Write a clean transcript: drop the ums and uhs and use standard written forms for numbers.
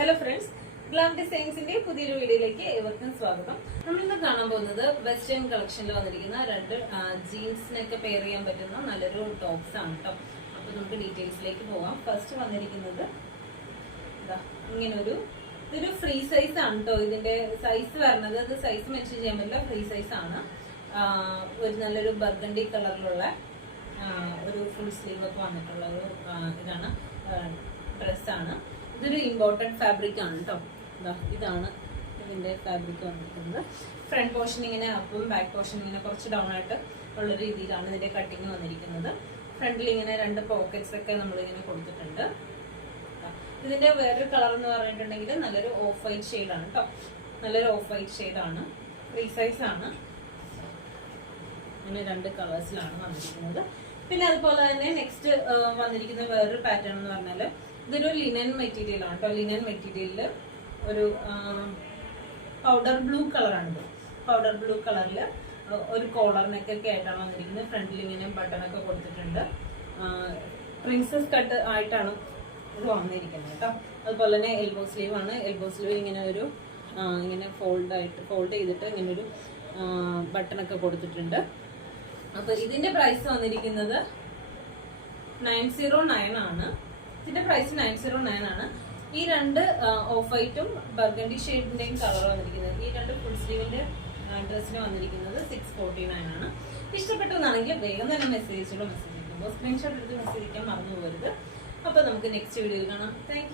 Hello friends, glam ഡിസൈൻസിന്റെ പുതിയൊരു വീഡിയോയിലേക്ക് ഏവർക്കും സ്വാഗതം. നമ്മളിന്ന് കാണാൻ പോകുന്നത് വെസ്റ്റേൺ കളക്ഷനിൽ വന്നിരിക്കുന്ന രണ്ട് ജീൻസിനൊക്കെ പെയർ ചെയ്യാൻ പറ്റുന്ന നല്ലൊരു ടോപ്സ് ആണ് കേട്ടോ. അപ്പൊ നമുക്ക് ഡീറ്റെയിൽസിലേക്ക് പോകാം. ഫസ്റ്റ് വന്നിരിക്കുന്നത് ഇങ്ങനൊരു ഇതൊരു ഫ്രീ സൈസ് ആണ് കേട്ടോ. ഇതിന്റെ സൈസ് വരുന്നത്, ഇത് സൈസ് മെൻഷൻ ചെയ്യാൻ പറ്റില്ല, ഫ്രീ സൈസ് ആണ്. ഒരു നല്ലൊരു ബർഗണ്ടി കളറിലുള്ള ഒരു ഫുൾ സ്ലീവ് ഒക്കെ വന്നിട്ടുള്ള ഒരു ഇതാണ് ഡ്രസ്സാണ്. ഇതൊരു ഇമ്പോർട്ടഡ് ഫാബ്രിക് ആണ് കേട്ടോ. ഇതാണ് ഇതിന്റെ ഫാബ്രിക് വന്നിരിക്കുന്നത്. ഫ്രണ്ട് പോർഷൻ ഇങ്ങനെ അപ്പും ബാക്ക് പോർഷൻ ഇങ്ങനെ കുറച്ച് ഡൗൺ ആയിട്ട് ഉള്ള രീതിയിലാണ് ഇതിന്റെ കട്ടിങ് വന്നിരിക്കുന്നത്. ഫ്രണ്ടിൽ ഇങ്ങനെ രണ്ട് പോക്കറ്റ്സ് ഒക്കെ നമ്മളിങ്ങനെ കൊടുത്തിട്ടുണ്ട്. ഇതിന്റെ വേറൊരു കളർ എന്ന് പറഞ്ഞിട്ടുണ്ടെങ്കിൽ നല്ലൊരു ഓഫ് വൈറ്റ് ഷെയ്ഡാണ് കേട്ടോ. നല്ലൊരു ഓഫ് വൈറ്റ് ഷെയ്ഡാണ്, ഫ്രീ സൈസ് ആണ്. ഇങ്ങനെ രണ്ട് കളേഴ്സിലാണ് വന്നിരിക്കുന്നത്. പിന്നെ അതുപോലെ തന്നെ നെക്സ്റ്റ് വന്നിരിക്കുന്ന വേറൊരു പാറ്റേൺ എന്ന് പറഞ്ഞാൽ ഇതൊരു ലിനൻ മെറ്റീരിയൽ ആണ് കേട്ടോ. ലിനൻ മെറ്റീരിയലില് ഒരു പൗഡർ ബ്ലൂ കളറാണിത്. പൗഡർ ബ്ലൂ കളറിൽ ഒരു കോളർ നെക്കൊക്കെ ആയിട്ടാണ് വന്നിരിക്കുന്നത്. ഫ്രണ്ടിൽ ഇങ്ങനെ ബട്ടണൊക്കെ കൊടുത്തിട്ടുണ്ട്. പ്രിൻസസ് കട്ട് ആയിട്ടാണ് ഇത് വന്നിരിക്കുന്നത് കേട്ടോ. അതുപോലെ തന്നെ എൽബോ സ്ലീവ് ആണ്. എൽബോ സ്ലീവ് ഇങ്ങനെ ഒരു ഇങ്ങനെ ഫോൾഡ് ചെയ്തിട്ട് ഇങ്ങനെ ഒരു ബട്ടണൊക്കെ കൊടുത്തിട്ടുണ്ട്. അപ്പൊ ഇതിന്റെ പ്രൈസ് വന്നിരിക്കുന്നത് 909 ആണ്. ഇതിന്റെ പ്രൈസ് 909 ആണ്. ഈ രണ്ട് ഓഫ് വൈറ്റും ബർഗണ്ടി ഷെയ്ഡിന്റെയും കളർ വന്നിരിക്കുന്നത്, ഈ രണ്ട് ഫുൾ സ്ലീവിന്റെ ഡ്രസ്സിന് വന്നിരിക്കുന്നത് 649 ആണ്. ഇഷ്ടപ്പെട്ടെന്നാണെങ്കിൽ വേഗം തന്നെ മെസ്സേജ് അയക്കുമ്പോൾ സ്ക്രീൻഷോട്ട് എടുത്ത് മെസ്സേജ് അയക്കാൻ മറന്നു പോകരുത്. അപ്പൊ നമുക്ക് നെക്സ്റ്റ് വീഡിയോയിൽ കാണാം. താങ്ക്